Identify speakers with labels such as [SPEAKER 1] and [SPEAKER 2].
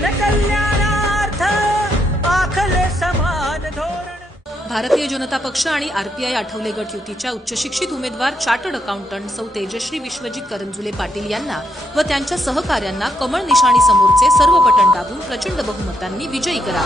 [SPEAKER 1] जनकल्याणार्थ आखले समान धोरण.
[SPEAKER 2] भारतीय जनता पक्ष आणि आरपीआय आठवले गट युतीच्या उच्चशिक्षित उमेदवार चार्टर्ड अकाउंटंट सौ तेजश्री विश्वजित करंजुले पाटील यांना व त्यांच्या सहकाऱ्यांना कमळ निशाणी समोरचे सर्व बटन दाबून प्रचंड बहुमतांनी विजयी करा